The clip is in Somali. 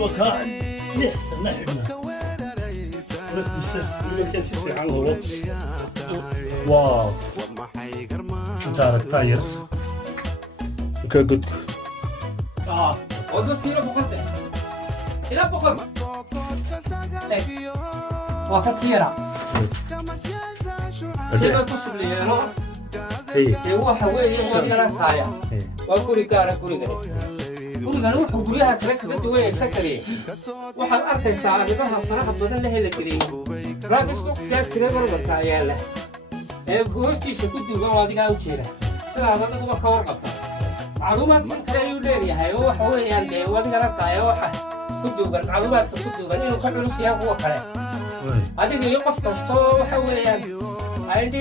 وكان يحسن نحن واو تارك تاير كقد وقلت له بقدر إلى بقدر وفكيرة كيف تصل لي هو حوالي هو دراسة وكل كارا كل gurigan wuxuu guryaha kale kaga duwan yahay sakari waxaad arkaysaa arrimaha faraha badan la heli karin raadisku xiyaar kale marmarka ayaa leh hoostiisa ku duugan oo adigaa u jeeda sidaas adaguba ka warqabta macluumaadkan kale ayuu leeyahay oo waxa weeyaan dee wadiga arkaayo waxa ku duugan macluumaadka ku duugan inuu ka culus yahay kuwa kale adiga iyo qof kastoo waxa weeyaan